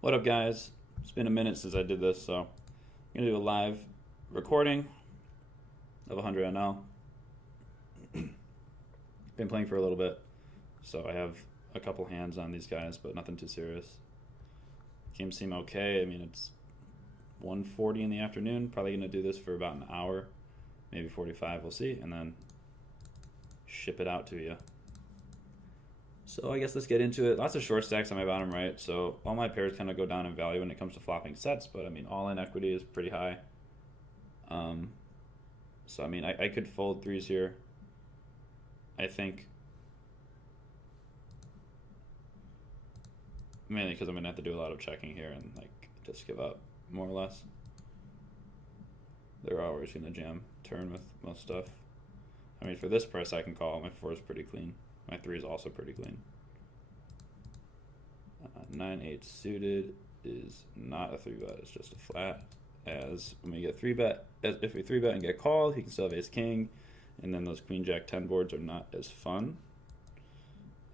What up, guys? It's been a minute since I did this, so I'm gonna do a live recording of 100 NL. Been playing for a little bit, so I have a couple hands on these guys, but nothing too serious. Games seem okay. I mean, it's 1:40 in the afternoon. Probably gonna do this for about an hour, maybe 45. We'll see, and then ship it out to you. So I guess let's get into it. Lots of short stacks on my bottom right, so all my pairs kind of go down in value when it comes to flopping sets, but I mean, all-in equity is pretty high. So I mean, I could fold threes here. I think, mainly because I'm gonna have to do a lot of checking here and like just give up more or less. They're always gonna jam turn with most stuff. I mean, for this price, I can call. My 4 is pretty clean. My 3 is also pretty clean. 9-8 suited is not a 3-bet. It's just a flat. As when we get 3-bet, if we 3-bet and get called, he can still have ace king, and then those queen jack 10 boards are not as fun.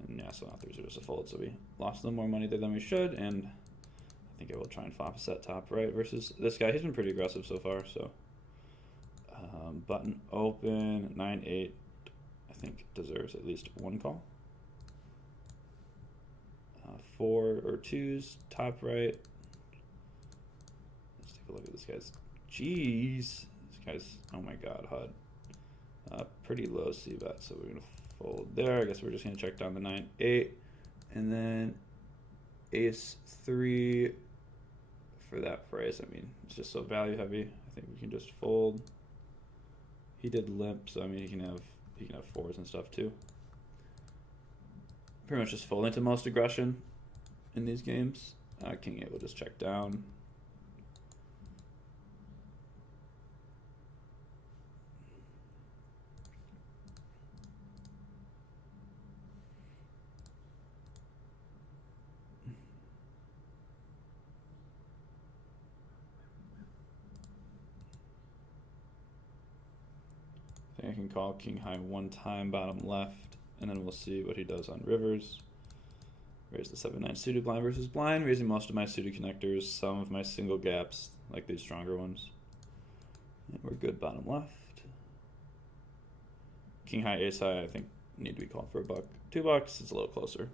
And yeah, so now 3s are just a fold. So we lost a little more money there than we should, and I think I will try and flop a set top right versus this guy. He's been pretty aggressive so far. So button open 9-8. I think deserves at least one call. 4 or 2s, top right. Let's take a look at this guy's. Jeez, this guy's, oh my god, HUD. Pretty low c-bet, so we're gonna fold there. I guess we're just gonna check down the 9-8, and then ace 3 for that price. I mean, it's just so value heavy. I think we can just fold. He did limp, so I mean, he can have 4s and stuff too. Pretty much just fold into most aggression in these games. King 8 will just check down. I think I can call king high one time, bottom left, and then we'll see what he does on rivers. Raise the 7-9 suited blind versus blind, raising most of my suited connectors, some of my single gaps, like these stronger ones. And we're good bottom left. King high, ace high, I think need to be called for a buck. $2, it's a little closer.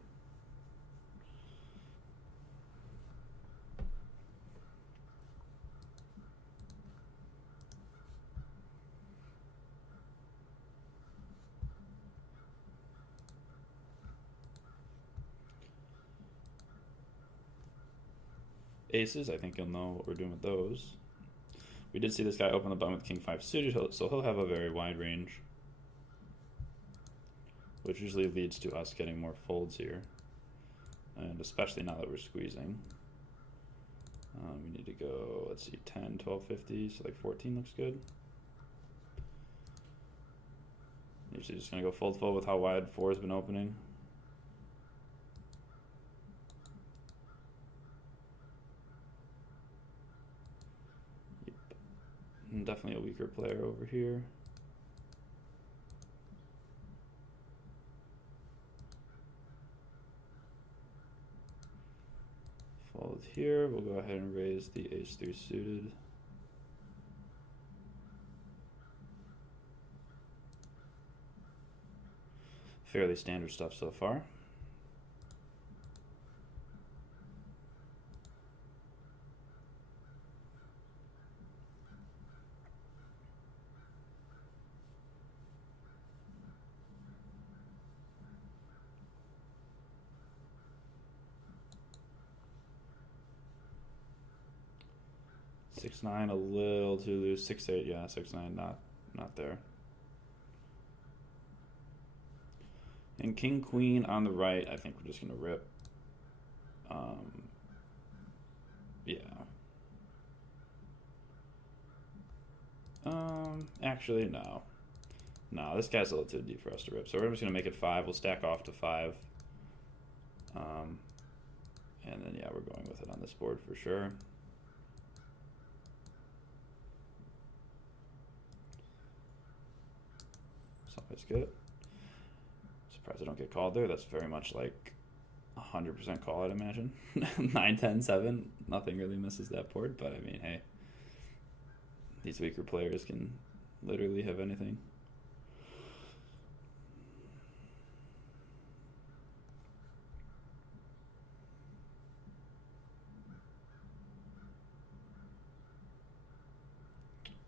Aces, I think you'll know what we're doing with those. We did see this guy open the button with king 5 suited, so he'll have a very wide range, which usually leads to us getting more folds here, and especially now that we're squeezing. We need to go, let's see, 10, 12, 50, so like 14 looks good. Usually just gonna go fold with how wide 4 has been opening. Definitely a weaker player over here. Fold here. We'll go ahead and raise the ace 3 suited. Fairly standard stuff so far. Six nine a little too loose. 6-8, yeah, 6-9 not there. And king queen on the right, I think we're just gonna rip. Yeah. Actually no. No, this guy's a little too deep for us to rip. So we're just gonna make it 5. We'll stack off to 5. And then yeah, we're going with it on this board for sure. It's always good. Surprised I don't get called there. That's very much like 100% call, I'd imagine. 9, 10, 7. Nothing really misses that board, but I mean, hey, these weaker players can literally have anything.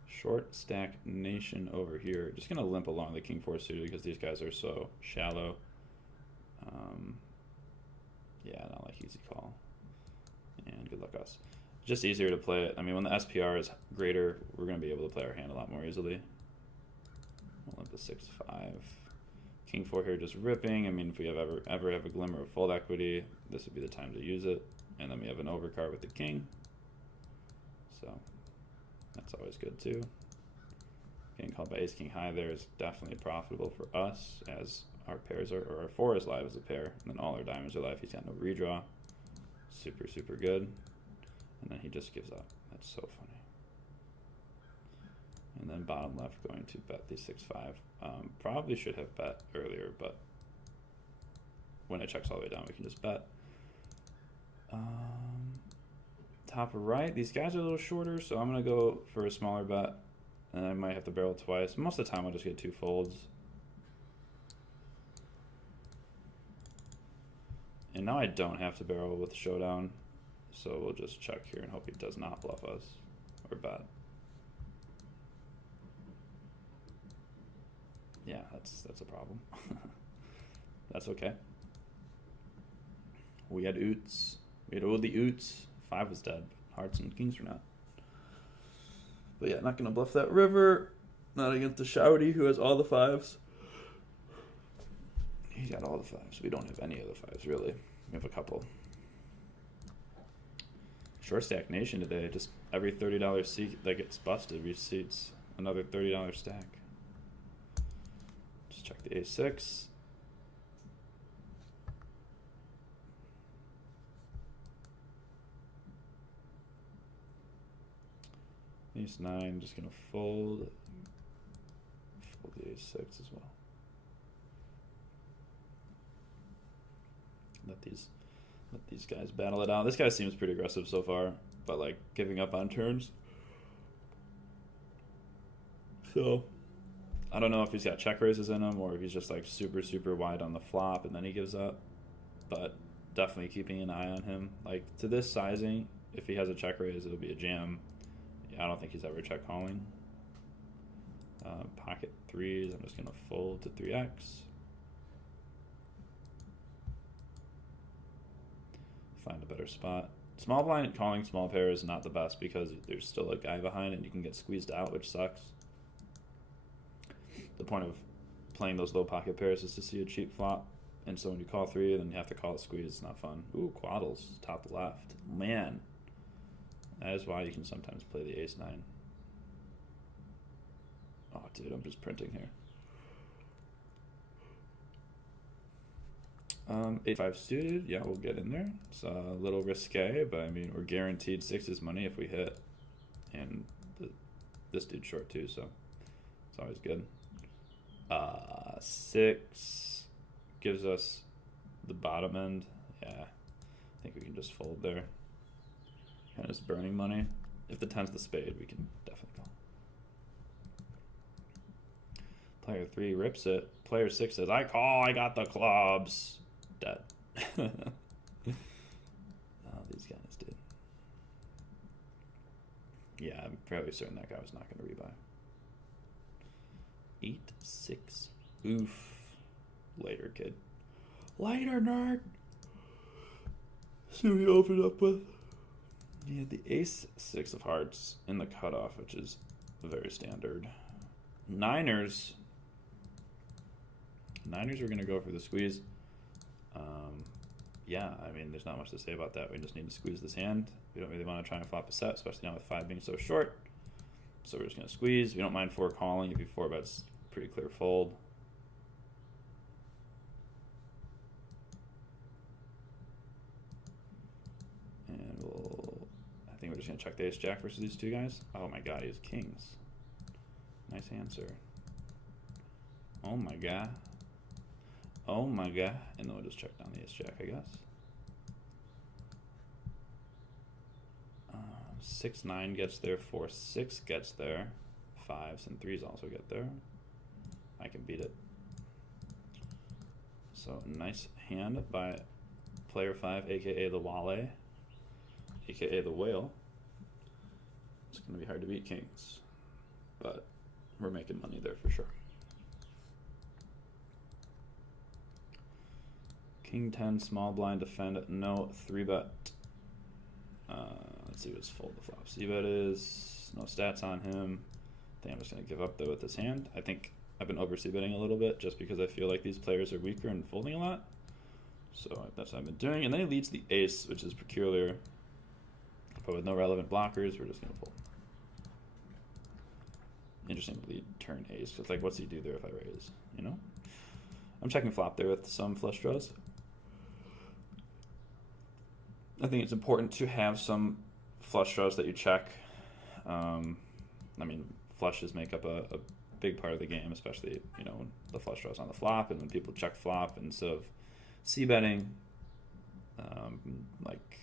Short stack nation over here. Just gonna limp along the king 4 suited because these guys are so shallow. Yeah, not like easy call. And good luck us. Just easier to play it. I mean, when the SPR is greater, we're gonna be able to play our hand a lot more easily. We'll limp the 6-5. King 4 here just ripping. I mean, if we ever have a glimmer of fold equity, this would be the time to use it. And then we have an overcard with the king. So that's always good too. Getting called by ace king high there is definitely profitable for us, as our pairs are, or our 4 is live as a pair, and then all our diamonds are live. He's got no redraw. Super, super good. And then he just gives up. That's so funny. And then bottom left going to bet the 6-5. Probably should have bet earlier, but when it checks all the way down, we can just bet. Top right, these guys are a little shorter, so I'm going to go for a smaller bet, and I might have to barrel twice. Most of the time I'll just get 2 folds. And now I don't have to barrel with showdown, so we'll just check here and hope he does not bluff us or bet. Yeah, that's a problem. That's okay. We had oots. We had all the oots. 5 was dead. Hearts and kings were not. But yeah, not gonna bluff that river. Not against the Shouty, who has all the 5s. He's got all the 5s. We don't have any of the 5s, really. We have a couple. Short stack nation today. Just every $30 seat that gets busted receipts another $30 stack. Just check the A6. Ace 9, just gonna fold the A6 as well. Let these guys battle it out. This guy seems pretty aggressive so far, but like giving up on turns. So I don't know if he's got check raises in him or if he's just like super, super wide on the flop and then he gives up. But definitely keeping an eye on him. Like to this sizing, if he has a check raise, it'll be a jam. I don't think he's ever check calling. Pocket 3s, I'm just going to fold to 3x. Find a better spot. Small blind calling small pair is not the best because there's still a guy behind and you can get squeezed out, which sucks. The point of playing those low pocket pairs is to see a cheap flop. And so when you call 3, then you have to call it squeeze. It's not fun. Ooh, quaddles, top left. Man. That is why you can sometimes play the ace 9. Oh, dude, I'm just printing here. 8-5 suited, yeah, we'll get in there. It's a little risque, but I mean, we're guaranteed 6's money if we hit. And this dude's short too, so it's always good. 6 gives us the bottom end. Yeah, I think we can just fold there. Kind of just burning money. If the 10's the spade, we can definitely call. Player 3 rips it. Player 6 says, I call, I got the clubs. Dead. Oh, these guys did. Yeah, I'm fairly certain that guy was not going to rebuy. 8-6. Oof. Later, kid. Later, nerd. See what we opened up with. He had the ace 6 of hearts in the cutoff, which is very standard. Niners are going to go for the squeeze. Yeah, I mean, there's not much to say about that. We just need to squeeze this hand. We don't really want to try and flop a set, especially now with 5 being so short. So we're just going to squeeze. We don't mind 4 calling. If you 4-bet's pretty clear fold. And I think we're just going to check the ace-jack versus these two guys. Oh my god, he has kings. Nice answer. Oh my god. Oh my god. And then we'll just check down the ace jack, I guess. 6-9 gets there, 4-6 gets there, 5s and 3s also get there. I can beat it. So nice hand by player 5, aka the Wale, aka the Whale. It's going to be hard to beat kings, but we're making money there for sure. King 10, small blind, defend, no 3-bet. Let's see what his fold the flop c-bet is. No stats on him. I think I'm just going to give up though with this hand. I think I've been over c-betting a little bit just because I feel like these players are weaker and folding a lot. So that's what I've been doing. And then he leads the ace, which is peculiar. But with no relevant blockers, we're just going to fold. Interesting to lead turn ace, because like, what's he do there if I raise? You know? I'm checking flop there with some flush draws. I think it's important to have some flush draws that you check. I mean, flushes make up a big part of the game, especially, you know, when the flush draws on the flop and when people check flop instead of c-betting. Like,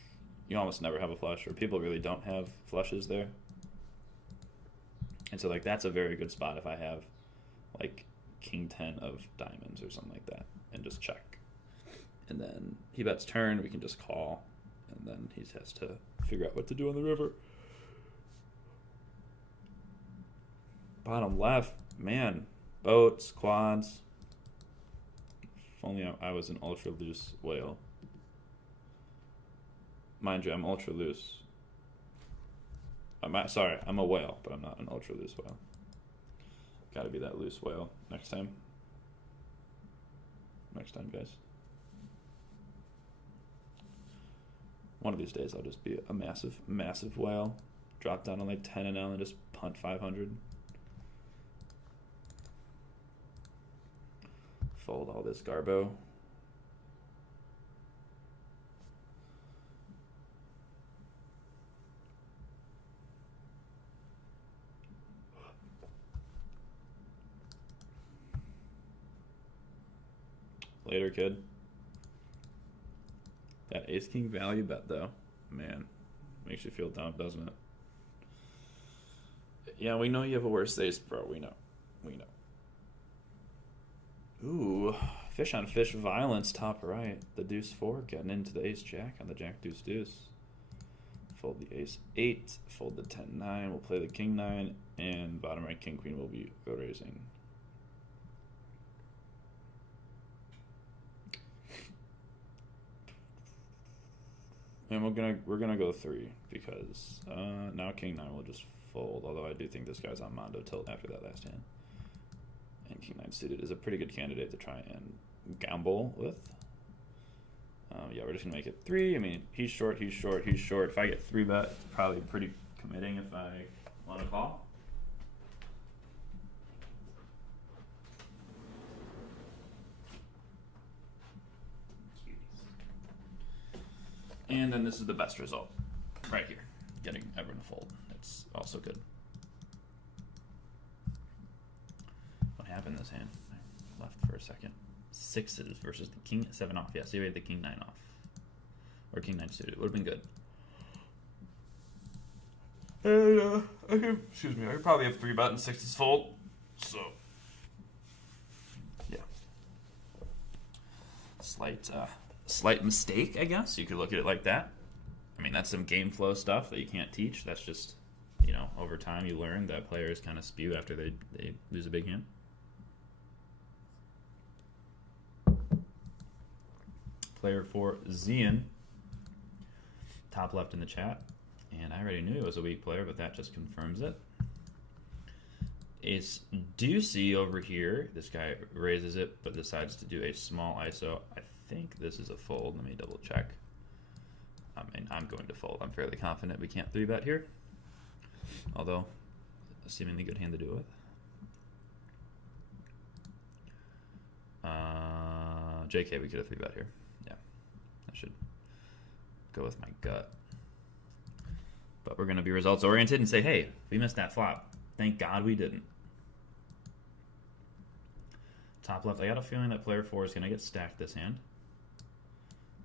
you almost never have a flush, or people really don't have flushes there. And so, like, that's a very good spot if I have, like, king 10 of diamonds or something like that, and just check. And then he bets turn, we can just call, and then he has to figure out what to do on the river. Bottom left, man, boats, quads. If only I was an ultra loose whale. Mind you, I'm ultra loose. I'm a whale, but I'm not an ultra loose whale. Gotta be that loose whale next time. Next time, guys. One of these days I'll just be a massive, massive whale. Drop down to like 10 and L and just punt 500. Fold all this garbo. Later, kid. That ace king value bet though, man, makes you feel dumb, doesn't it? Yeah, we know you have a worse ace, bro. We know. Ooh, fish on fish violence, top right. The deuce 4 getting into the ace jack on the jack deuce deuce. Fold the ace 8, fold the 10-9. We'll play the king 9, and bottom right king queen will be raising. And we're gonna go 3 because now king 9 will just fold. Although I do think this guy's on Mondo tilt after that last hand. And king 9 suited is a pretty good candidate to try and gamble with. Yeah, we're just gonna make it 3. I mean, he's short. If I get 3-bet, it's probably pretty committing if I want to call. And then this is the best result right here, getting everyone to fold. It's also good. What happened this hand? I left for a second. 6s versus the king 7 off. Yeah, so you had the king 9 off. Or king 9 suited. It would have been good. And, excuse me, I could probably have 3-bet and 6s fold. So, yeah. Slight mistake, I guess. You could look at it like that. I mean, that's some game flow stuff that you can't teach. That's just, you know, over time you learn that players kind of spew after they lose a big hand. Player for Zian, top left in the chat. And I already knew it was a weak player, but that just confirms it. Ace deucey over here. This guy raises it, but decides to do a small ISO. I think this is a fold. Let me double check. I mean, I'm going to fold. I'm fairly confident we can't 3-bet here. Although, a seemingly good hand to do it with. JK, we could have 3-bet here. Yeah, I should go with my gut. But we're going to be results oriented and say, hey, we missed that flop. Thank God we didn't. Top left, I got a feeling that player 4 is going to get stacked this hand.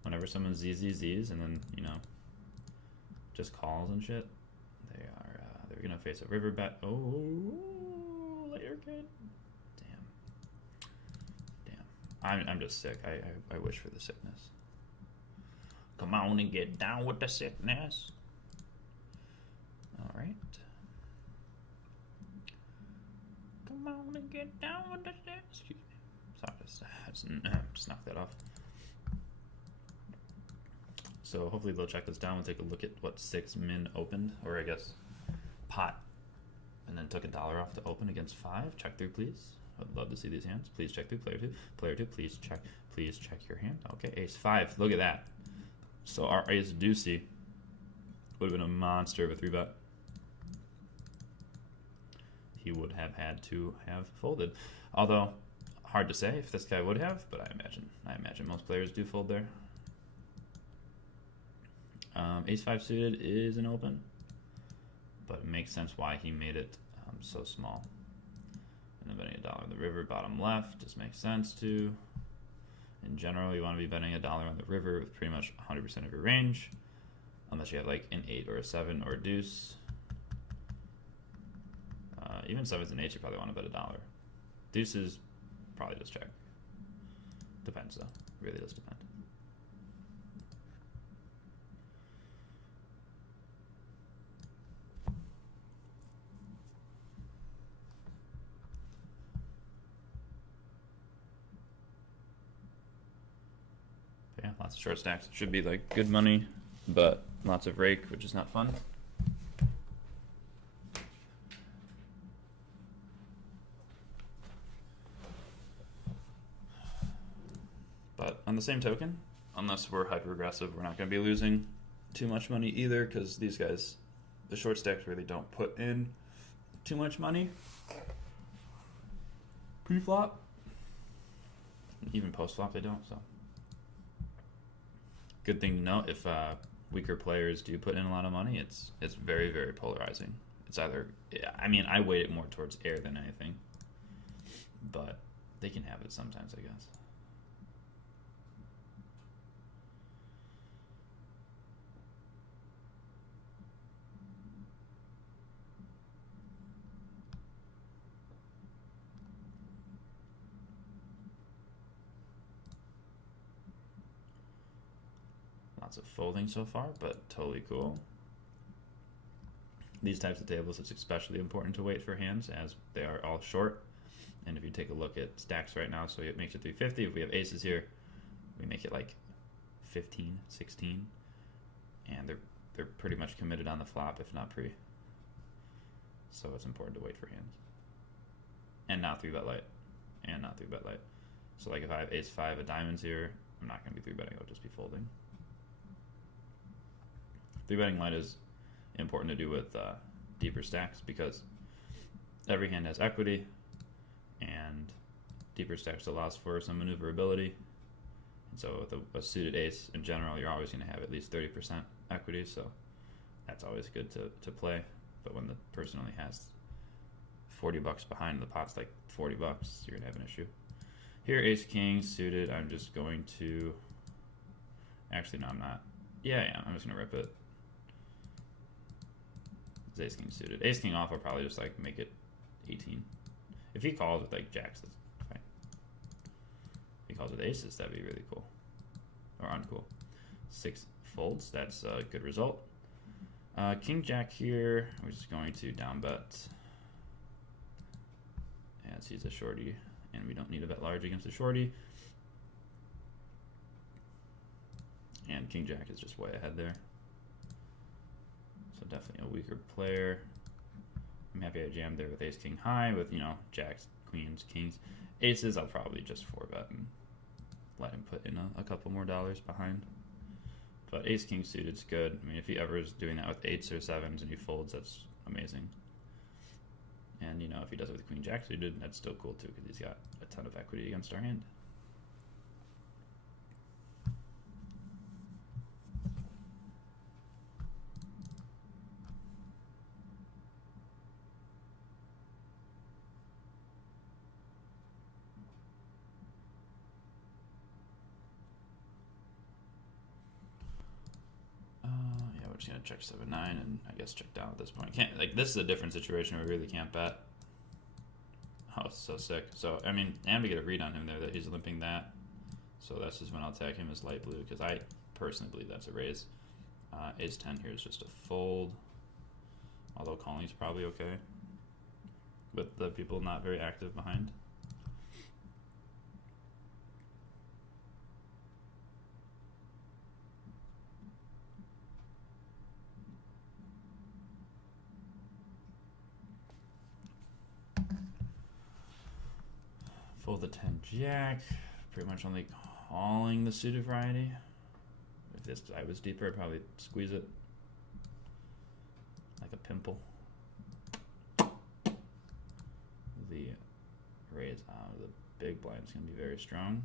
Whenever someone ZZZs and then, you know, just calls and shit, they're going to face a river bet. Oh, later kid. Damn. I'm just sick. I wish for the sickness. Come on and get down with the sickness. All right. Come on and get down with the sickness. Excuse me. Sorry, just knock that off. So hopefully they'll check this down. We'll take a look at what 6 min opened, or I guess pot, and then took $1 off to open against 5. Check through, please. I'd love to see these hands. Please check through. Player 2. Player 2, please check. Please check your hand. Okay, ace 5. Look at that. So our ace deucey would have been a monster of a 3-bet. He would have had to have folded. Although, hard to say if this guy would have, but I imagine most players do fold there. Ace 5 suited is an open, but it makes sense why he made it so small. And then betting $1 on the river, bottom left, just makes sense too. In general, you want to be betting $1 on the river with pretty much 100% of your range, unless you have like an 8 or a 7 or a deuce. Even 7s and 8s, you probably want to bet $1. Deuces, probably just check. Depends though, really does depend. Yeah, lots of short stacks. Should be like good money, but lots of rake, which is not fun. But on the same token, unless we're hyper aggressive, we're not going to be losing too much money either, because these guys, the short stacks really don't put in too much money pre-flop. Even post-flop they don't, so. Good thing to know, if weaker players do put in a lot of money, it's very, very polarizing. It's either, I mean, I weight it more towards air than anything, but they can have it sometimes, I guess. Lots of folding so far, but totally cool. These types of tables, it's especially important to wait for hands as they are all short. And if you take a look at stacks right now, so it makes it 350. If we have aces here, we make it like 15, 16. And they're pretty much committed on the flop, if not pre. So it's important to wait for hands. And not 3-bet light. And not 3-bet light. So like if I have ace 5 of diamonds here, I'm not going to be 3-betting, I'll just be folding. 3-betting light is important to do with deeper stacks because every hand has equity, and deeper stacks allows for some maneuverability. And so with a suited ace, in general, you're always going to have at least 30% equity, so that's always good to play. But when the person only has $40 behind, the pot's like $40, you're going to have an issue. Here, ace king suited, I'm just going to, actually no, I'm not. Yeah, I'm just going to rip it. It's ace king suited. Ace king off, I'll probably just like make it 18. If he calls with like jacks, that's fine. If he calls with aces, that'd be really cool. Or uncool. 6 folds, that's a good result. King jack here, we're just going to down bet. As he's a shorty, and we don't need to bet large against a shorty. And king jack is just way ahead there. So definitely a weaker player. I'm happy I jammed there with ace king high with, you know, jacks, queens, kings. Aces, I'll probably just 4-bet and let him put in a couple more dollars behind. But ace king suited's good. I mean, if he ever is doing that with 8s or 7s and he folds, that's amazing. And, you know, if he does it with queen jack suited, that's still cool too, because he's got a ton of equity against our hand. check 7-9 and I guess check down at this point. Can't like this is a different situation where we really can't bet. Oh, it's so sick. So I mean, and we get a read on him there that he's limping that. So that's just when I'll tag him as light blue because I personally believe that's a raise. Ace 10 here is just a fold. Although calling is probably okay. With the people not very active behind. Fold the 10 jack, pretty much only calling the suited variety. If this guy was deeper, I'd probably squeeze it like a pimple. The raise out of the big blind is going to be very strong.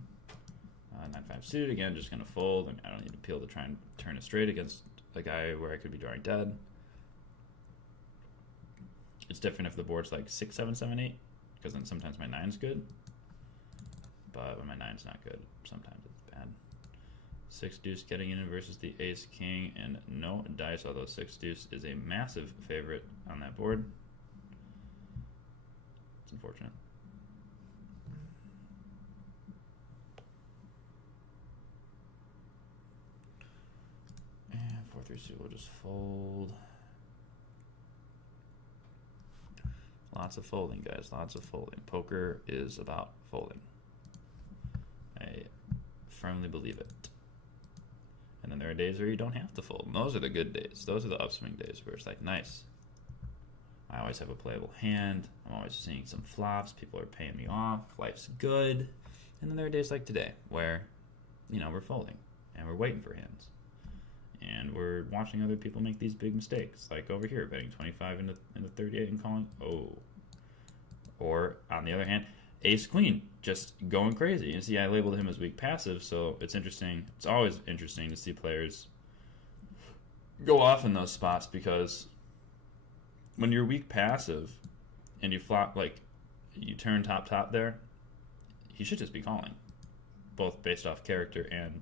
9-5 suited, again, just going to fold. I mean, I don't need to peel to try and turn it straight against a guy where I could be drawing dead. It's different if the board's like 6, 7, 7, 8, because then sometimes my 9's good. But when my 9's not good, sometimes it's bad. 6 deuce getting in versus the ace king and no dice, although 6 deuce is a massive favorite on that board. It's unfortunate. And 4-3 suit, we'll just fold. Lots of folding, guys, lots of folding. Poker is about folding. I firmly believe it. And then there are days where you don't have to fold. And those are the good days. Those are the upswing days where it's like, nice. I always have a playable hand. I'm always seeing some flops. People are paying me off. Life's good. And then there are days like today where, you know, we're folding and we're waiting for hands. And we're watching other people make these big mistakes. Like over here, betting 25 into 38 and calling, oh. Or, on the other hand, ace-queen, just going crazy. You see, I labeled him as weak passive, so it's interesting. It's always interesting to see players go off in those spots because when you're weak passive and you flop, like, you turn top there, he should just be calling, both based off character and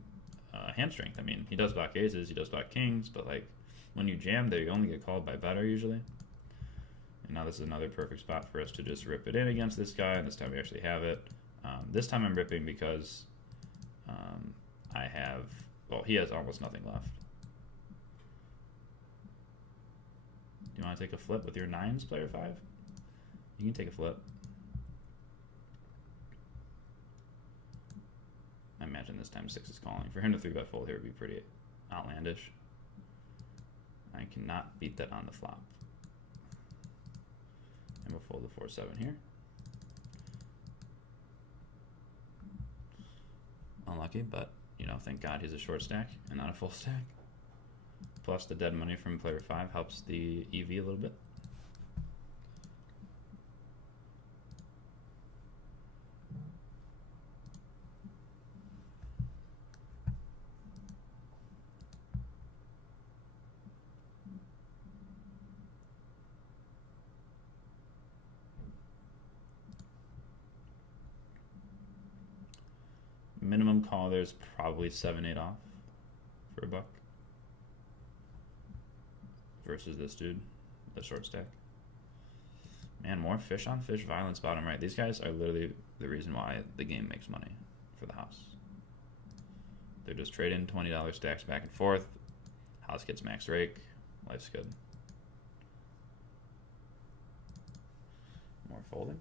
hand strength. I mean, he does block aces, he does block kings, but, like, when you jam there, you only get called by better usually. And now this is another perfect spot for us to just rip it in against this guy, and this time we actually have it. This time I'm ripping because I have, well, he has almost nothing left. Do you want to take a flip with your 9s, player 5? You can take a flip. I imagine this time 6 is calling. For him to 3-bet fold here would be pretty outlandish. I cannot beat that on the flop. And we'll fold the 4-7 here. Unlucky, but, you know, thank God he's a short stack and not a full stack. Plus the dead money from player 5 helps the EV a little bit. Minimum call there's probably 7-8 off for a buck versus this dude, the short stack. Man, more fish on fish violence bottom right. These guys are literally the reason why the game makes money for the house. They're just trading $20 stacks back and forth. House gets max rake. Life's good. More folding.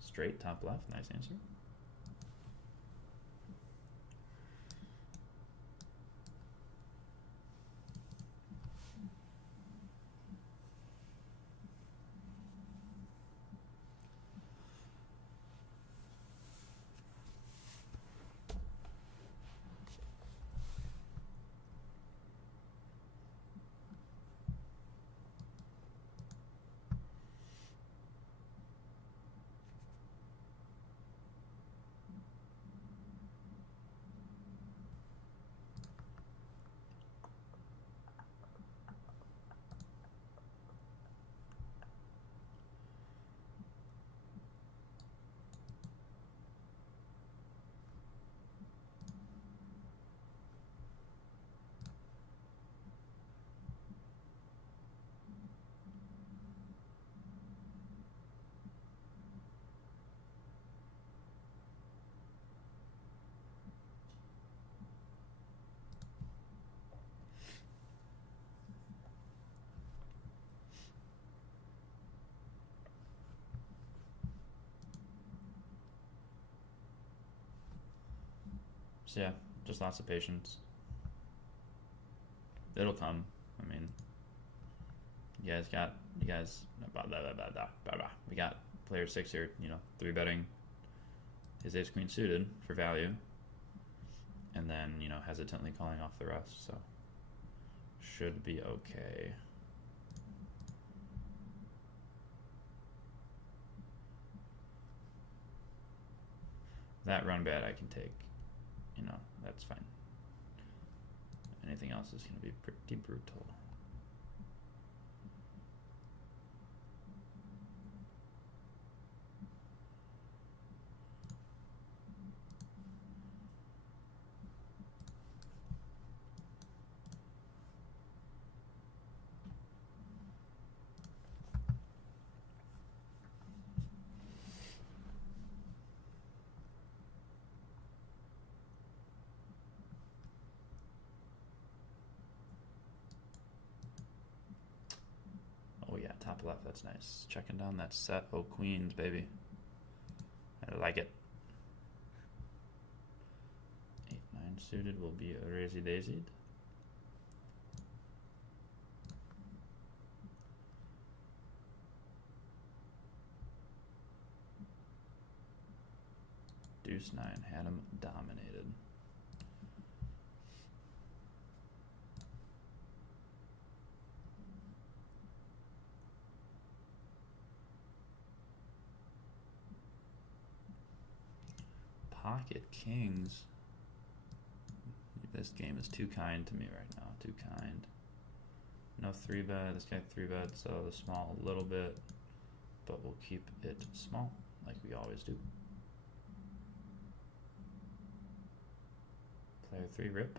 Straight top left. Nice answer. So yeah, just lots of patience. It'll come. I mean, you guys, blah, blah, blah, blah, blah, blah, blah. We got player 6 here, you know, 3-betting his ace queen suited for value, and then, you know, hesitantly calling off the rest, so should be okay. That run bet I can take, you know, that's fine. Anything else is going to be pretty brutal. Oh yeah, top left, that's nice. Checking down that set. Oh, queens, baby. I like it. 8-9 suited will be a raisy daisied. Deuce 9 had him dominated. Pocket kings. This game is too kind to me right now. Too kind. No 3-bet. This guy 3-bet, so the small a little bit, but we'll keep it small like we always do. Player 3 rip.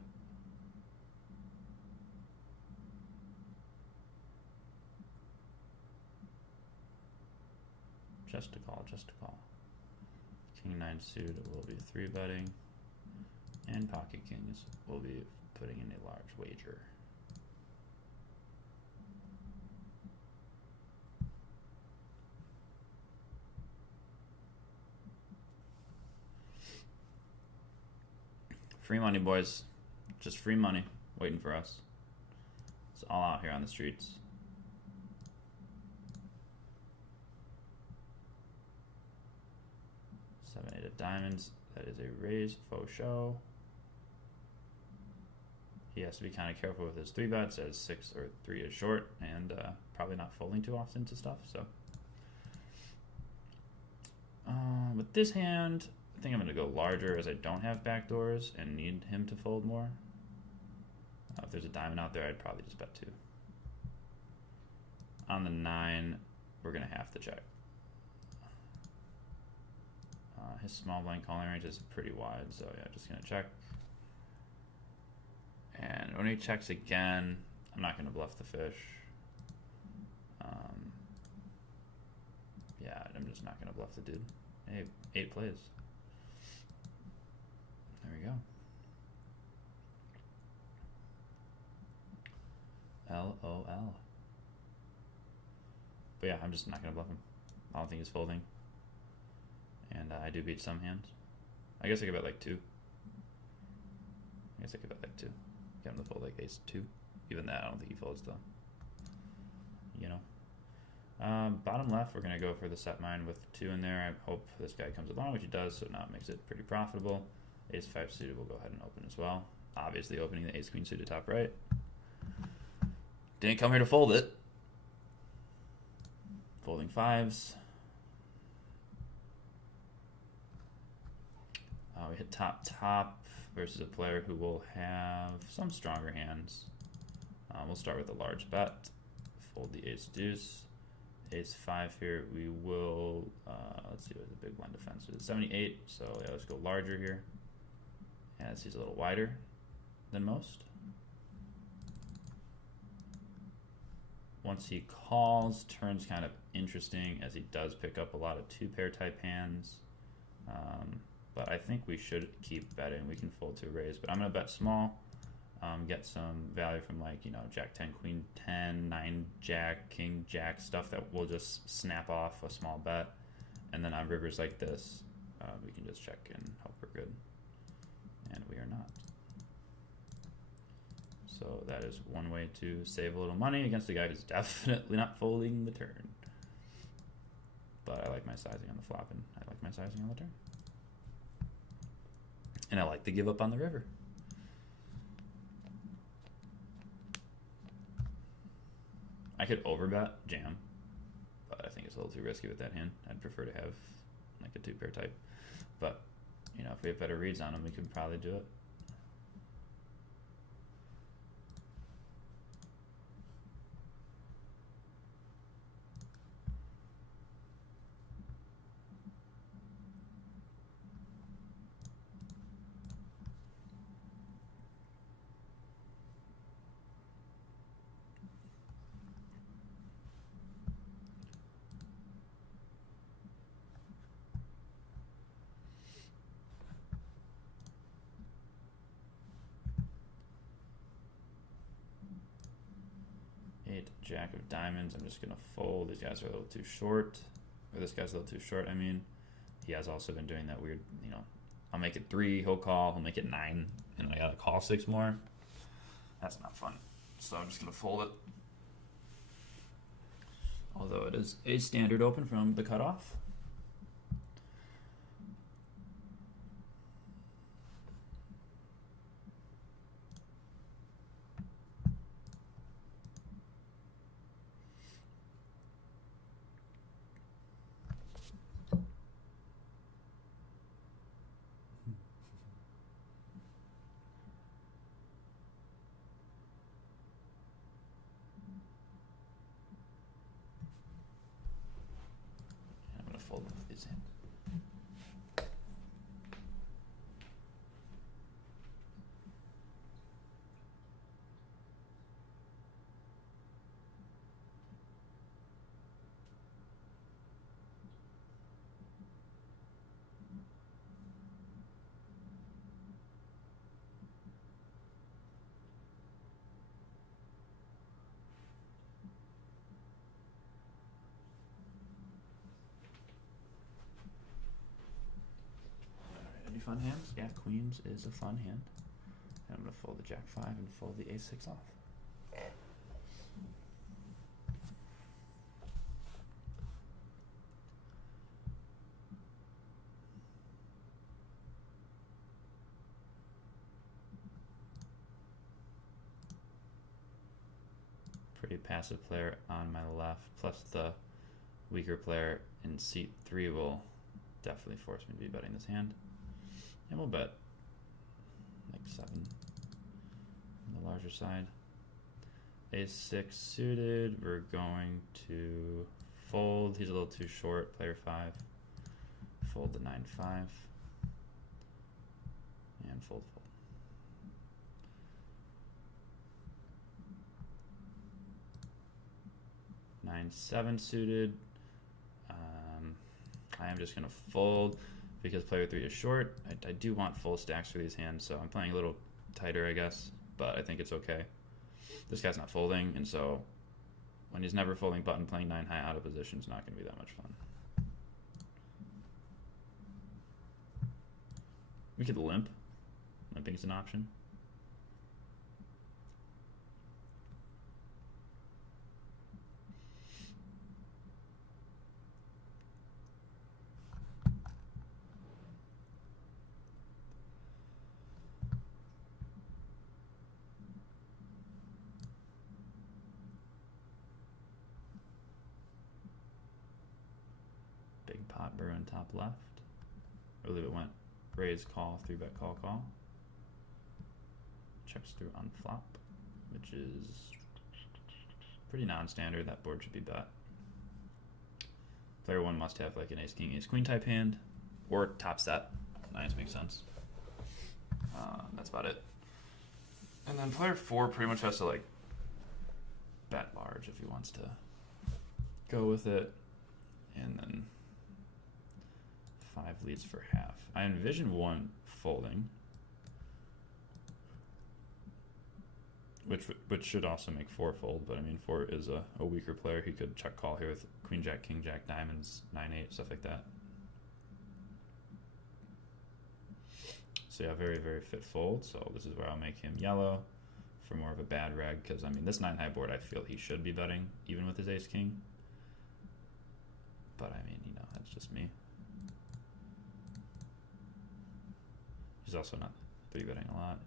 Just a call, just a call. King 9 suited will be 3-betting, and pocket kings will be putting in a large wager. Free money, boys. Just free money waiting for us. It's all out here on the streets. 7-8 of diamonds. That is a raise, faux show. He has to be kind of careful with his 3-bets, as 6 or 3 is short, and probably not folding too often to stuff. So, with this hand, I think I'm going to go larger, as I don't have backdoors and need him to fold more. If there's a diamond out there, I'd probably just bet 2. On the 9, we're going to have to check. His small blind calling range is pretty wide, so yeah, just going to check. And when he checks again, I'm not going to bluff the fish. Yeah, I'm just not going to bluff the dude. Hey, 8 plays. There we go. LOL. But yeah, I'm just not going to bluff him. I don't think he's folding. And I do beat some hands. I guess I could bet like 2. I guess I could bet like 2. Get him to fold like ace 2. Even that, I don't think he folds though. You know. Bottom left, we're going to go for the set mine with 2 in there. I hope this guy comes along, which he does, so now it makes it pretty profitable. Ace 5 suited will go ahead and open as well. Obviously opening the ace queen suited top right. Didn't come here to fold it. Folding 5s. We hit top versus a player who will have some stronger hands. We'll start with a large bet. Fold the ace deuce. Ace 5 here, we will, let's see what the big blind defense is. 78, so yeah, let's go larger here. As he's a little wider than most. Once he calls, turns kind of interesting, as he does pick up a lot of 2-pair type hands. But I think we should keep betting. We can fold to a raise, but I'm going to bet small. Get some value from, like, you know, Jack 10, Queen 10, 9 Jack, King Jack, stuff that will just snap off a small bet. And then on rivers like this, we can just check and hope we're good. and we are not. So that is one way to save a little money against a guy who's definitely not folding the turn. But I like my sizing on the flop, and I like my sizing on the turn. And I like to give up on the river. I could overbet jam, but I think it's a little too risky with that hand. I'd prefer to have like a 2-pair type. But, you know, if we have better reads on them, we could probably do it. Jack of diamonds. I'm just gonna fold. These guys are a little too short, or this guy's a little too short. I mean, he has also been doing that weird, you know, I'll make it 3, he'll call, he'll make it 9, and I gotta call 6 more. That's not fun. So I'm just gonna fold it. Although it is a standard open from the cutoff. Fold with these hands. Fun hands? Yeah, queens is a fun hand. And I'm going to fold the jack 5 and fold the ace-6 off. Pretty passive player on my left, plus the weaker player in seat 3 will definitely force me to be betting this hand. And we'll bet like 7 on the larger side. Ace-6 suited, we're going to fold. He's a little too short, player 5. Fold the 9-5. And fold. 9-7 suited. I am just going to fold. Because player 3 is short, I do want full stacks for these hands, so I'm playing a little tighter, I guess, but I think it's okay. This guy's not folding, and so when he's never folding button, playing 9 high out of position is not going to be that much fun. We could limp. Limping is an option. Pot Bruin top left. I believe it went raise, call, 3-bet, call, call. Checks through on flop, which is pretty non-standard. That board should be bet. Player 1 must have like an ace king, ace queen type hand, or top set. Nines makes sense. That's about it. And then player 4 pretty much has to like bet large if he wants to go with it, and then 5 leads for half. I envision 1 folding, which should also make 4 fold, but I mean 4 is a weaker player. He could check call here with queen jack, king jack, diamonds, 9-8, stuff like that. So yeah, very, very fit fold. So this is where I'll make him yellow for more of a bad reg, because I mean this 9-high board I feel he should be betting even with his ace king. But I mean, you know, that's just me. He's also not 3-betting a lot.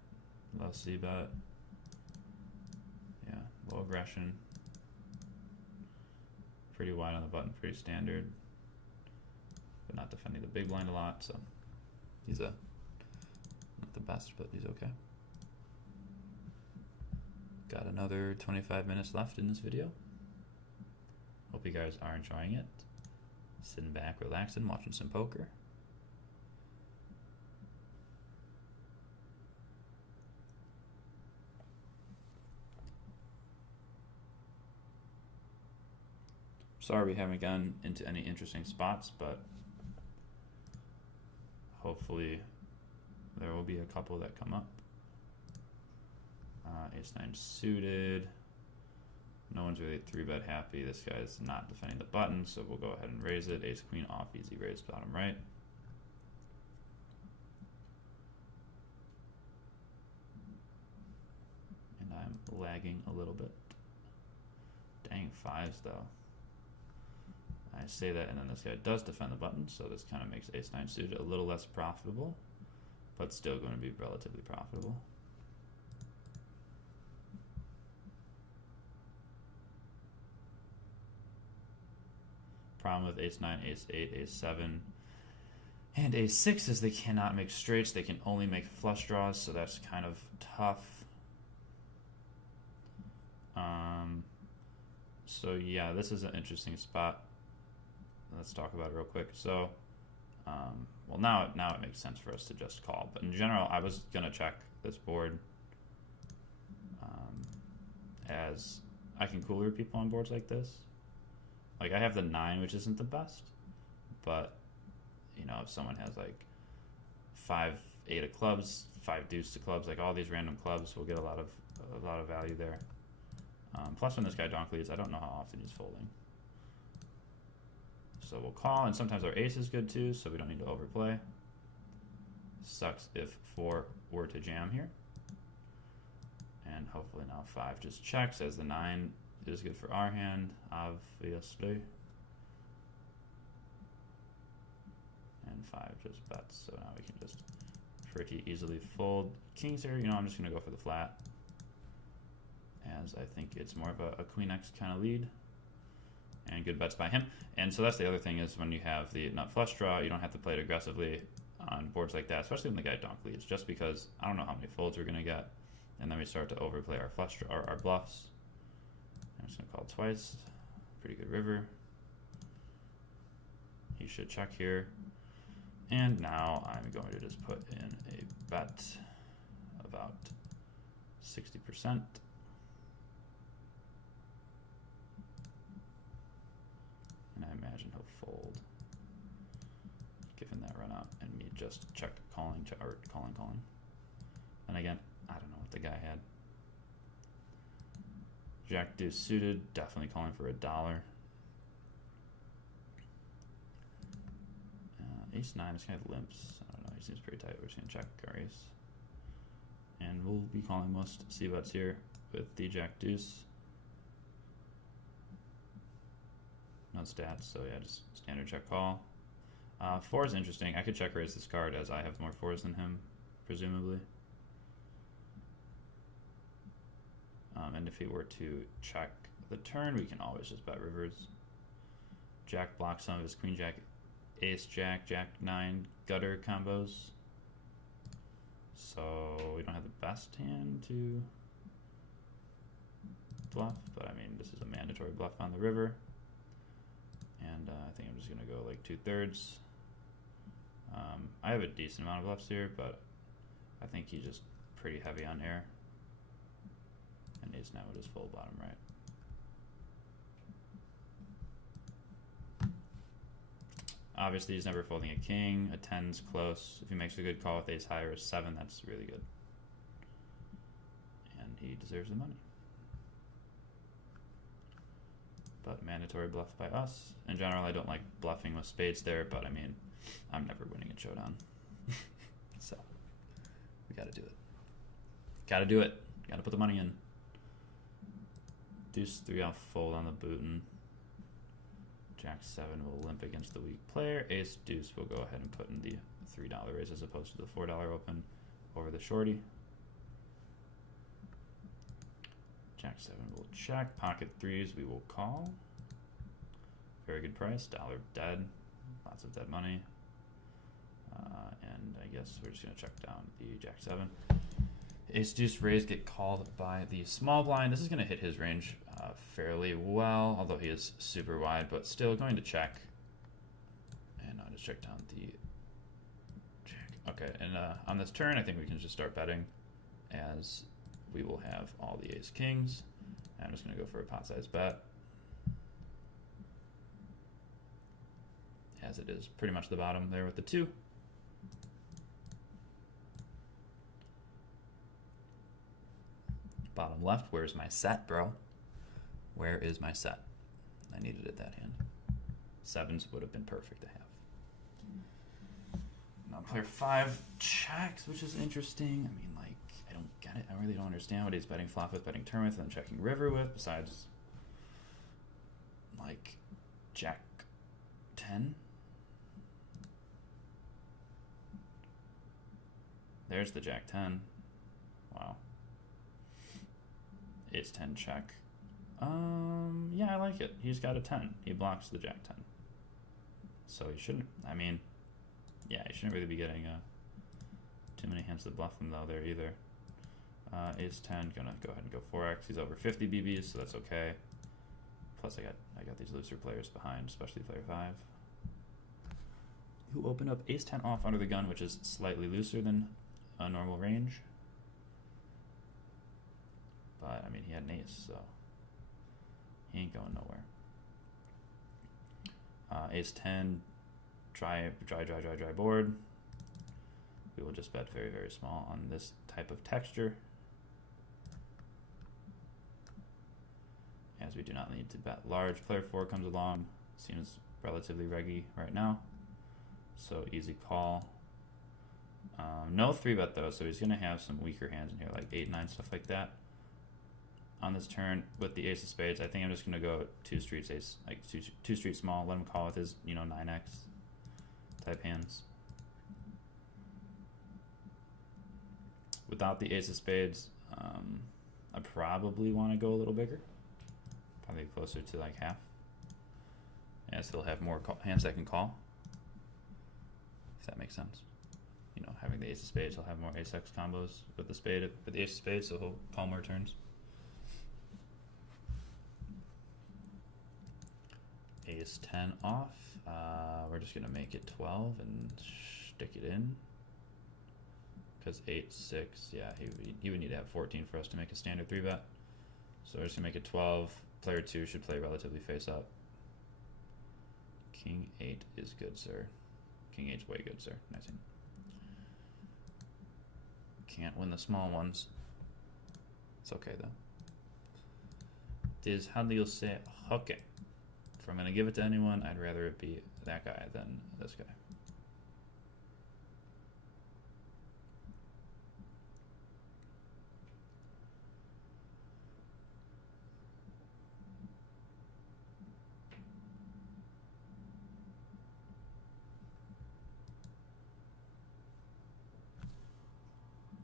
Low c-bet. Yeah, low aggression. Pretty wide on the button, pretty standard. But not defending the big blind a lot, so he's not the best, but he's okay. Got another 25 minutes left in this video. Hope you guys are enjoying it. Sitting back, relaxing, watching some poker. Sorry we haven't gotten into any interesting spots, but hopefully there will be a couple that come up. Ace-9 suited. No one's really 3-bet happy. This guy's not defending the button, so we'll go ahead and raise it. Ace-Queen off, easy raise, bottom right. And I'm lagging a little bit. Dang, 5s though. I say that, and then this guy does defend the button, so this kind of makes Ace-9 suited a little less profitable, but still going to be relatively profitable. Problem with Ace-9, Ace-8, Ace-7, and Ace-6 is they cannot make straights. They can only make flush draws, so that's kind of tough. So yeah, this is an interesting spot. Let's talk about it real quick. So, well, now it makes sense for us to just call. But in general, I was gonna check this board as I can cooler people on boards like this. Like I have the 9, which isn't the best, but you know, if someone has like 5-8 of clubs, 5 deuce to clubs, like all these random clubs, we'll get a lot of value there. Plus, when this guy donk leads, I don't know how often he's folding. So we'll call, and sometimes our ace is good too, so we don't need to overplay. Sucks if 4 were to jam here. And hopefully now 5 just checks, as the 9 is good for our hand, obviously. And 5 just bets, so now we can just pretty easily fold kings here. You know, I'm just gonna go for the flat, as I think it's more of a queen X kind of lead. And good bets by him. And so that's the other thing, is when you have the nut flush draw, you don't have to play it aggressively on boards like that, especially when the guy donk leads, just because I don't know how many folds we're gonna get, and then we start to overplay our flush draw, our bluffs. I'm just gonna call twice. Pretty good river. He should check here. And now I'm going to just put in a bet about 60%. And I imagine he'll fold, given that run out, and me just check calling, or calling. And again, I don't know what the guy had. Jack deuce suited, definitely calling for $1. Ace-9 is kind of limps. I don't know, he seems pretty tight. We're just gonna check our ace. And we'll be calling most c-bets here with the jack deuce. No stats, so yeah, just standard check call. 4 is interesting. I could check raise this card, as I have more 4s than him, presumably. And if he were to check the turn, we can always just bet rivers. Jack blocks some of his queen jack, ace jack, jack 9 gutter combos. So we don't have the best hand to bluff, but I mean, this is a mandatory bluff on the river. And I think I'm just gonna go like 2/3. I have a decent amount of bluffs here, but I think he's just pretty heavy on air. And ace-9 would just fold bottom right. Obviously, he's never folding a king. A 10's close. If he makes a good call with ace-high or a 7, that's really good. And he deserves the money. But mandatory bluff by us. In general, I don't like bluffing with spades there, but I mean, I'm never winning a showdown. So, gotta do it. Gotta do it. Gotta put the money in. Deuce 3 off fold on the bootin'. Jack 7 will limp against the weak player. Ace deuce will go ahead and put in the $3 raise as opposed to the $4 open over the shorty. Jack 7 will check. Pocket threes we will call. Very good price. Dollar dead. Lots of dead money. And I guess we're just going to check down the Jack 7. Ace deuce raise get called by the small blind. This is going to hit his range fairly well, although he is super wide, but still going to check. And I'll just check down the Jack. Okay, and on this turn, I think we can just start betting, as we will have all the ace kings. And I'm just going to go for a pot size bet, as it is pretty much the bottom there with the 2. Bottom left, where's my set, bro? Where is my set? I needed it that hand. 7s would have been perfect to have. Now player 5 checks, which is interesting. I mean, like, I don't get it. I really don't understand what he's betting flop with, betting turn with, and then checking river with, besides, like, Jack 10. There's the Jack 10. Wow. Ace 10 check. Yeah, I like it. He's got a 10. He blocks the Jack 10. So he shouldn't, I mean, yeah, he shouldn't really be getting too many hands to bluff him though there either. Ace 10, gonna go ahead and go 4x. He's over 50 BBs, so that's okay. Plus I got these looser players behind, especially player 5. Who opened up Ace 10 off under the gun, which is slightly looser than a normal range. But, I mean, he had an ace, so he ain't going nowhere. Ace 10, dry board. We will just bet very, very small on this type of texture, as we do not need to bet large. Player 4 comes along, seems relatively reggy right now, so easy call. No 3-bet though, so he's going to have some weaker hands in here, like 8, 9, stuff like that. On this turn with the ace of spades, I think I'm just going to go 2 streets ace, like two street small, let him call with his, 9x type hands. Without the ace of spades, I probably want to go a little bigger, probably closer to like half, as he'll have more hands that can call, if that makes sense. Having the ace of spades, he'll have more ace-x combos with the spade, with the ace of spades, so he'll call more turns. Ace 10 off. We're just gonna make it 12 and stick it in, because 8, 6, yeah, he would need to have 14 for us to make a standard 3-bet. So we're just gonna make it 12. Player 2 should play relatively face up. King 8 is good, sir. King 8's way good, sir. Nice hand. Can't win the small ones. It's okay though. This how do you say okay? If I'm gonna give it to anyone, I'd rather it be that guy than this guy.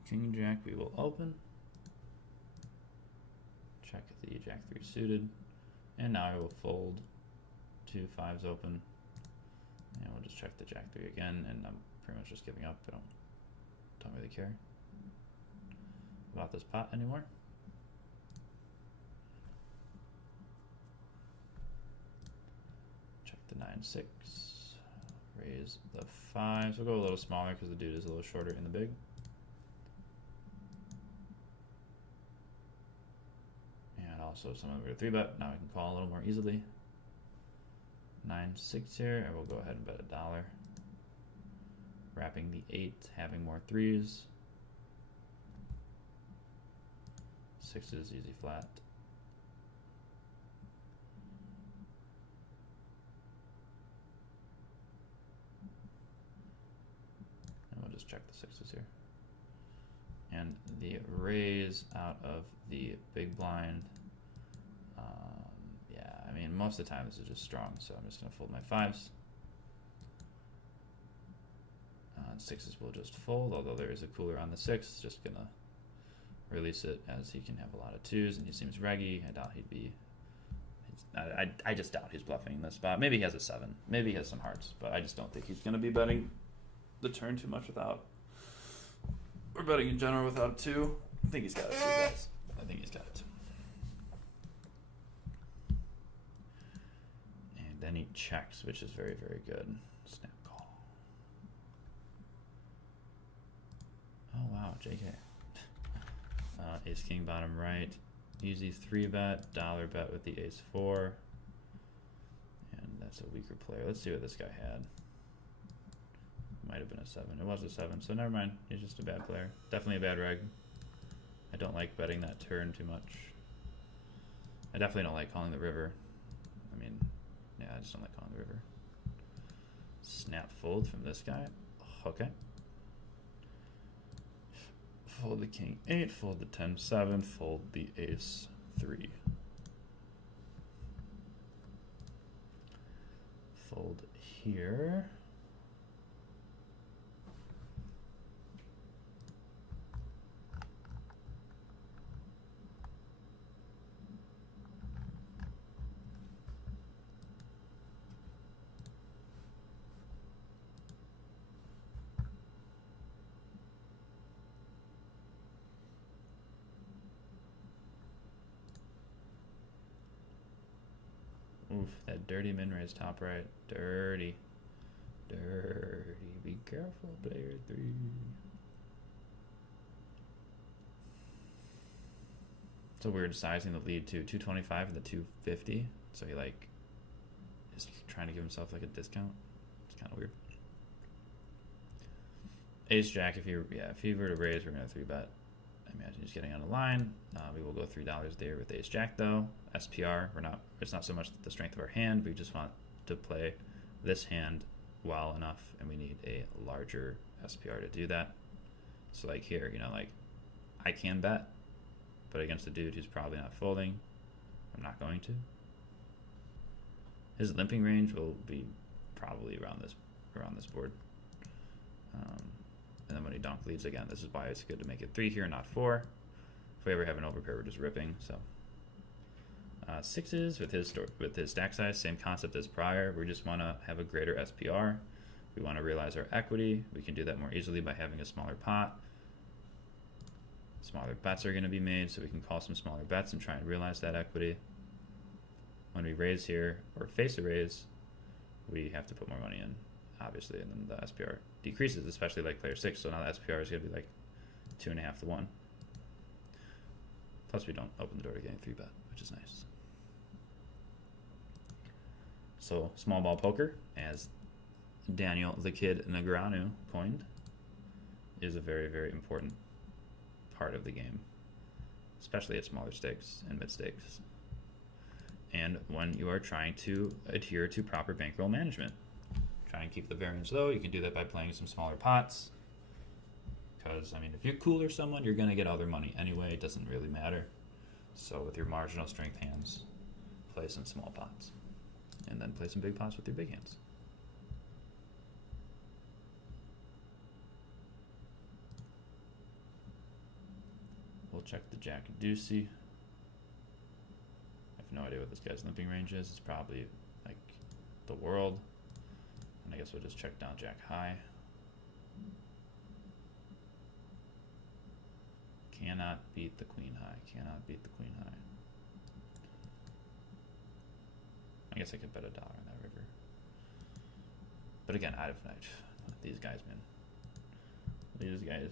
King Jack we will open. Check the Jack 3 suited. And now I will fold 2 5s open. And we'll just check the Jack 3 again, and I'm pretty much just giving up. I don't really care about this pot anymore. Check the 9-6. Raise the 5s. We'll go a little smaller because the dude is a little shorter in the big. Also some over 3-bet. Now I can call a little more easily. 9-6 here. I will go ahead and bet $1. Wrapping the 8, having more 3s. 6s, easy flat. And we'll just check the 6s here. And the raise out of the big blind. Yeah, I mean, most of the time this is just strong, so I'm just going to fold my 5s. And 6s will just fold, although there is a cooler on the 6. Just going to release it as he can have a lot of 2s, and he seems reggy. I doubt he'd be... I just doubt he's bluffing in this spot. Maybe he has a 7. Maybe he has some hearts, but I just don't think he's going to be betting the turn too much without... Or betting in general without 2. I think he's got it too, guys. I think he's got it too. And then he checks, which is very, very good. Snap call. Oh, wow, JK. Ace king bottom right. Easy 3-bet, dollar bet with the ace 4. And that's a weaker player. Let's see what this guy had. Might have been a 7. It was a 7, so never mind. He's just a bad player. Definitely a bad reg. I don't like betting that turn too much. I definitely don't like calling the river. I mean, yeah, I just don't like calling the river. Snap fold from this guy. Okay. Fold the king 8, fold the 10-7, fold the ace 3. Fold here. Oof, that dirty min-raise top right. Dirty. Dirty. Be careful, player 3. So weird sizing the lead to 225 and the 250. So he like is trying to give himself like a discount. It's kind of weird. Ace Jack, if he were to raise, we're gonna 3-bet. I imagine he's getting on the line. We will go $3 there with Ace Jack though. SPR, it's not so much the strength of our hand, we just want to play this hand well enough, and we need a larger SPR to do that. So like here, you know, like I can bet, but against a dude who's probably not folding, I'm not going to. His limping range will be probably around this board. And then when he donk leads again, this is why it's good to make it 3 here, not 4. If we ever have an overpair, we're just ripping. So 6s with his stack size, same concept as prior. We just want to have a greater SPR. We want to realize our equity. We can do that more easily by having a smaller pot. Smaller bets are going to be made, so we can call some smaller bets and try and realize that equity. When we raise here or face a raise, we have to put more money in, obviously, and then the SPR decreases, especially like player 6. So now the SPR is going to be like 2.5 to 1. Plus we don't open the door to getting 3-bet, which is nice. So small ball poker, as Daniel the Kid Negreanu coined, is a very, very important part of the game, especially at smaller stakes and mid stakes. And when you are trying to adhere to proper bankroll management. Try and keep the variance low. You can do that by playing some smaller pots. Because, I mean, if you cooler someone, you're going to get all their money anyway. It doesn't really matter. So with your marginal strength hands, play some small pots. And then play some big pots with your big hands. We'll check the Jack Deucey. I have no idea what this guy's limping range is. It's probably like the world. And I guess we'll just check down Jack High. Cannot beat the Queen High. Cannot beat the Queen High. I guess I could bet $1 on that river. But again, these guys, man. These guys.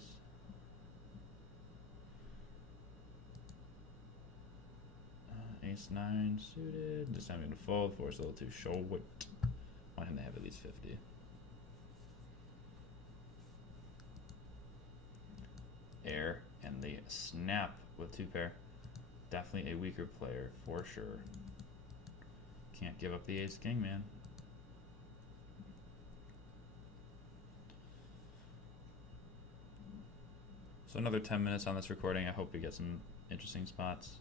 Ace-9 suited. This time I'm going to fold. 4 is a little too short. Want him to have at least 50. Air and the snap with 2 pair. Definitely a weaker player for sure. Can't give up the ace king, man. So another 10 minutes on this recording. I hope we get some interesting spots.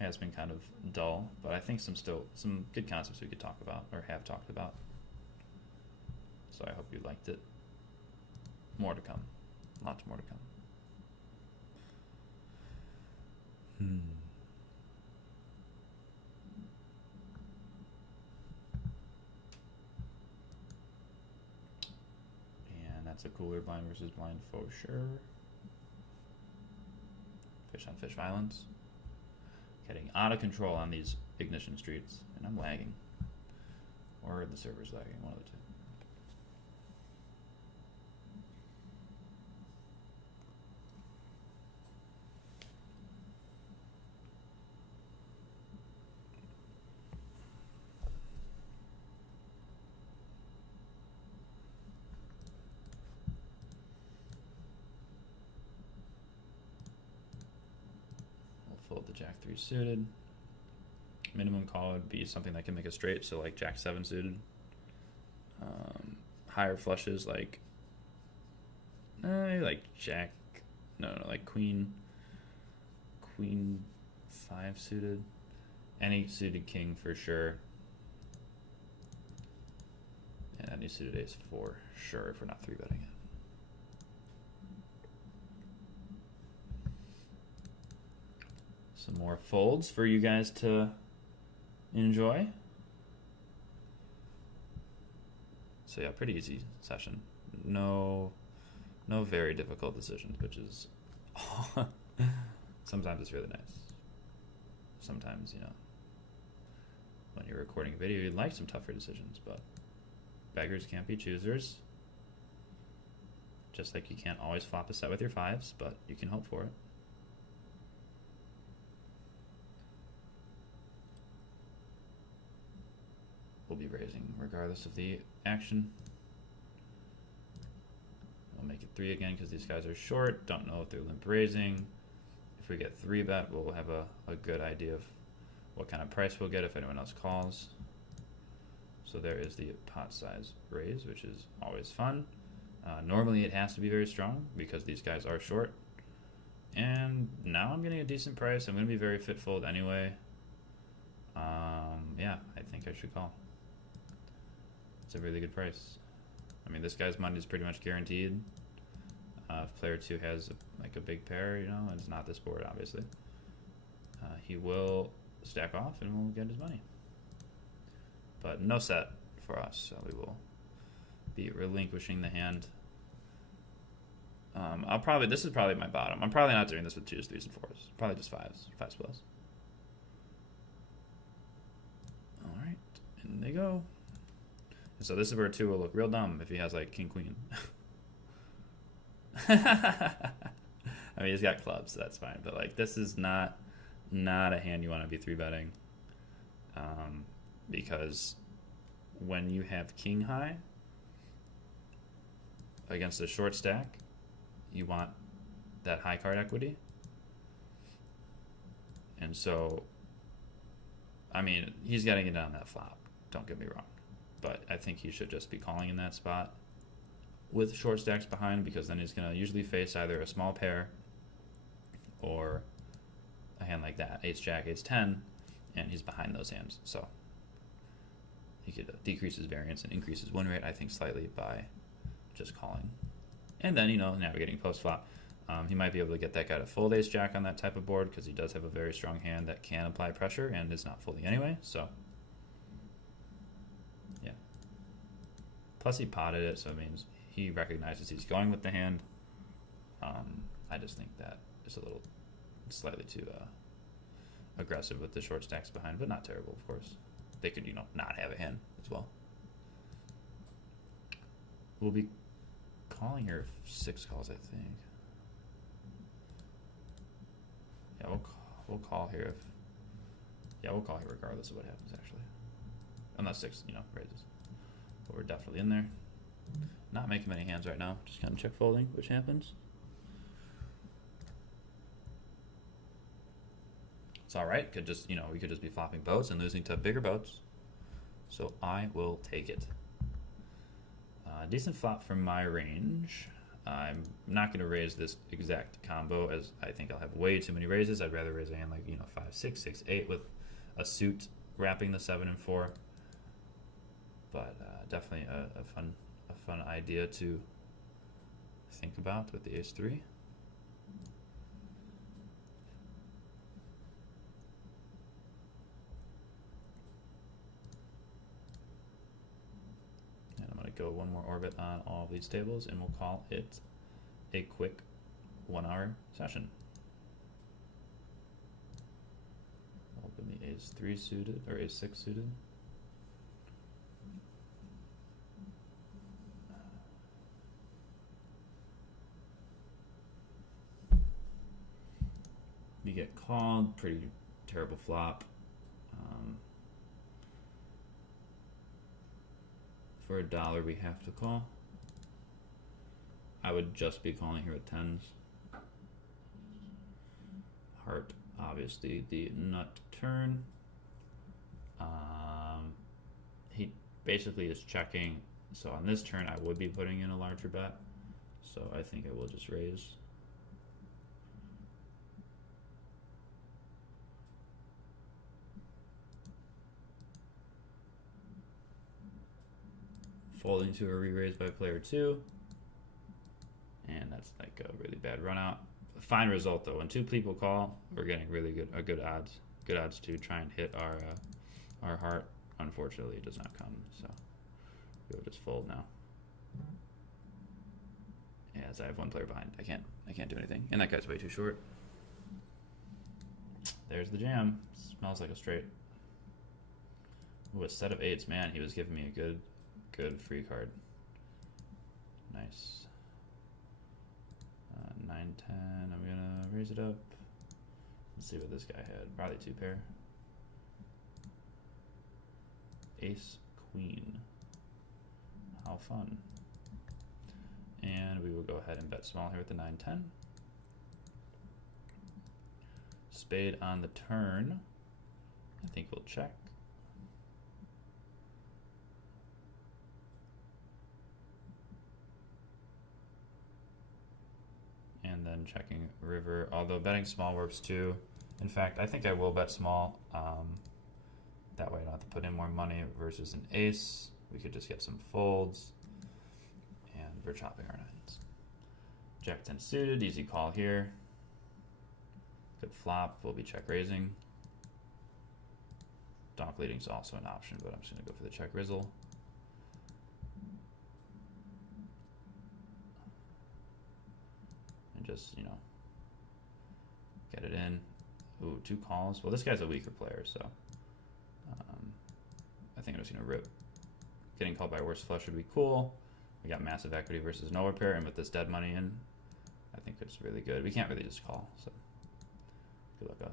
It has been kind of dull, but I think some good concepts we could talk about or have talked about. So I hope you liked it. More to come. Lots more to come. And that's a cooler blind versus blind for sure. Fish on fish violence. Getting out of control on these ignition streets, and I'm lagging. Or the server's lagging, one of the two. Fold the jack 3 suited. Minimum call would be something that can make a straight, so like jack 7 suited. Higher flushes like jack, no, like queen 5 suited. Any suited king for sure. And any suited ace for sure if we're not 3-betting it. Some more folds for you guys to enjoy. So yeah, pretty easy session. No very difficult decisions, which is sometimes it's really nice. Sometimes, when you're recording a video, you'd like some tougher decisions, but beggars can't be choosers. Just like you can't always flop a set with your 5s, but you can hope for it. We'll be raising regardless of the action. We'll make it 3 again because these guys are short. Don't know if they're limp raising. If we get 3-bet, we'll have a good idea of what kind of price we'll get if anyone else calls. So there is the pot size raise, which is always fun. Normally it has to be very strong because these guys are short. And now I'm getting a decent price. I'm going to be very fit fold anyway. Yeah, I think I should call. It's a really good price. I mean, this guy's money is pretty much guaranteed. If player 2 has a big pair, and it's not this board, obviously, he will stack off and we'll get his money. But no set for us, so we will be relinquishing the hand. This is probably my bottom. I'm probably not doing this with 2s, 3s, and 4s. Probably just 5s plus. All right, in they go. So this is where 2 will look real dumb if he has like king queen. I mean, he's got clubs, so that's fine. But like, this is not a hand you want to be 3-betting, because when you have king high against a short stack, you want that high card equity. And so, I mean, he's getting it on that flop. Don't get me wrong. But I think he should just be calling in that spot with short stacks behind, because then he's going to usually face either a small pair or a hand like that, ace-jack, ace-10, and he's behind those hands. So he could decrease his variance and increase his win rate, I think, slightly by just calling. And then, navigating post-flop. He might be able to get that guy to fold ace-jack on that type of board because he does have a very strong hand that can apply pressure and is not folding anyway, so... Plus he potted it, so it means he recognizes he's going with the hand. I just think that is a little slightly too aggressive with the short stacks behind, but not terrible, of course. They could, not have a hand as well. We'll be calling here 6 calls, I think. Yeah, we'll call here we'll call here regardless of what happens, actually. Unless 6, raises. But we're definitely in there. Not making many hands right now. Just kind of check folding, which happens. It's all right. Could just, we could just be flopping boats and losing to bigger boats. So I will take it. Decent flop from my range. I'm not going to raise this exact combo, as I think I'll have way too many raises. I'd rather raise a hand like 5, 6, 6, 8 with a suit wrapping the 7 and 4. But definitely a fun idea to think about with the ace 3. And I'm going to go one more orbit on all of these tables, and we'll call it a quick 1-hour session. Open the ace 3 suited, or ace 6 suited. You get called, pretty terrible flop. For $1 we have to call. I would just be calling here with 10s. Heart, obviously the nut turn. He basically is checking, so on this turn I would be putting in a larger bet, so I think I will just raise. Folding to a re-raise by player 2, and that's like a really bad run out. Fine result though. When 2 people call, we're getting really good odds. Good odds to try and hit our heart. Unfortunately, it does not come, so we'll just fold now. As I have 1 player behind, I can't do anything, and that guy's way too short. There's the jam. Smells like a straight. Ooh, a set of 8s, man. He was giving me a good free card. Nice. 9, 10. I'm gonna raise it up. Let's see what this guy had. Probably 2 pair. Ace, queen. How fun. And we will go ahead and bet small here with the 9, 10. Spade on the turn. I think we'll check. And then checking river, although betting small works too. In fact, I think I will bet small. That way I don't have to put in more money versus an ace. We could just get some folds. And we're chopping our 9s. Jack 10 suited, easy call here. Good flop, we'll be check raising. Donk leading is also an option, but I'm just gonna go for the check rizzle. And just, get it in. Ooh, 2 calls. Well, this guy's a weaker player, so I think I'm just gonna rip. Getting called by worst flush would be cool. We got massive equity versus no repair, and with this dead money in, I think it's really good. We can't really just call, so good luck us.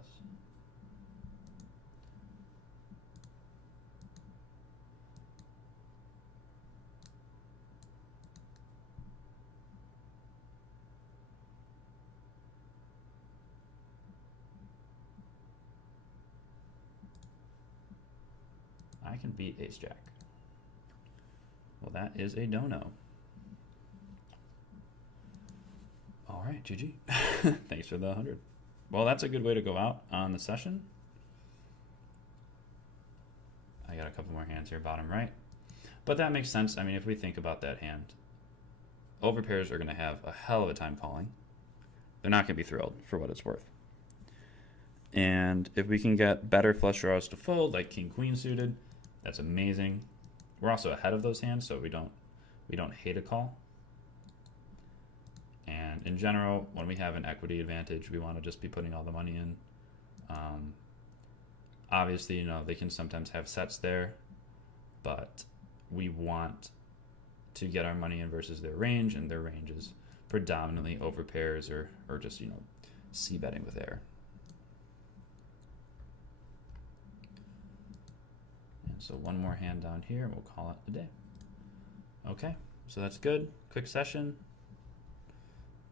I can beat ace jack. Well, that is a dono. All right, GG. Thanks for the 100. Well, that's a good way to go out on the session. I got a couple more hands here, bottom right. But that makes sense. I mean, if we think about that hand, overpairs are going to have a hell of a time calling. They're not going to be thrilled for what it's worth. And if we can get better flush draws to fold, like king queen suited, that's amazing. We're also ahead of those hands, so we don't hate a call. And in general, when we have an equity advantage, we want to just be putting all the money in. Obviously, they can sometimes have sets there, but we want to get our money in versus their range, and their range is predominantly over pairs or just, c betting with air. And so one more hand down here, and we'll call it a day. Okay, so that's good. Quick session.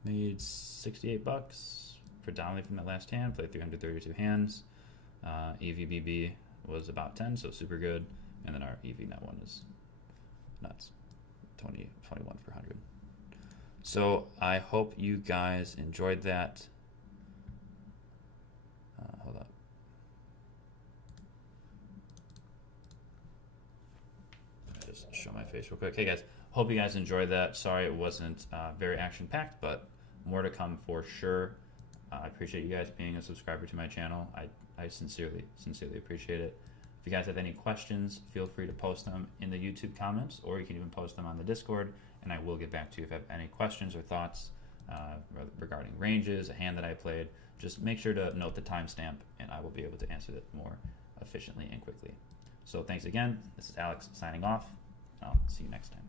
Made 68 bucks, predominantly from that last hand. Played 332 hands. EVBB was about 10, so super good. And then our EV net one is nuts, 21 per 100. So I hope you guys enjoyed that. Hold up. I'll just show my face real quick. Hey guys, hope you guys enjoyed that. Sorry it wasn't very action-packed, but more to come for sure. I appreciate you guys being a subscriber to my channel. I sincerely appreciate it. If you guys have any questions, feel free to post them in the YouTube comments, or you can even post them on the Discord, and I will get back to you if you have any questions or thoughts regarding ranges, a hand that I played. Just make sure to note the timestamp, and I will be able to answer it more efficiently and quickly. So thanks again. This is Alex signing off. I'll see you next time.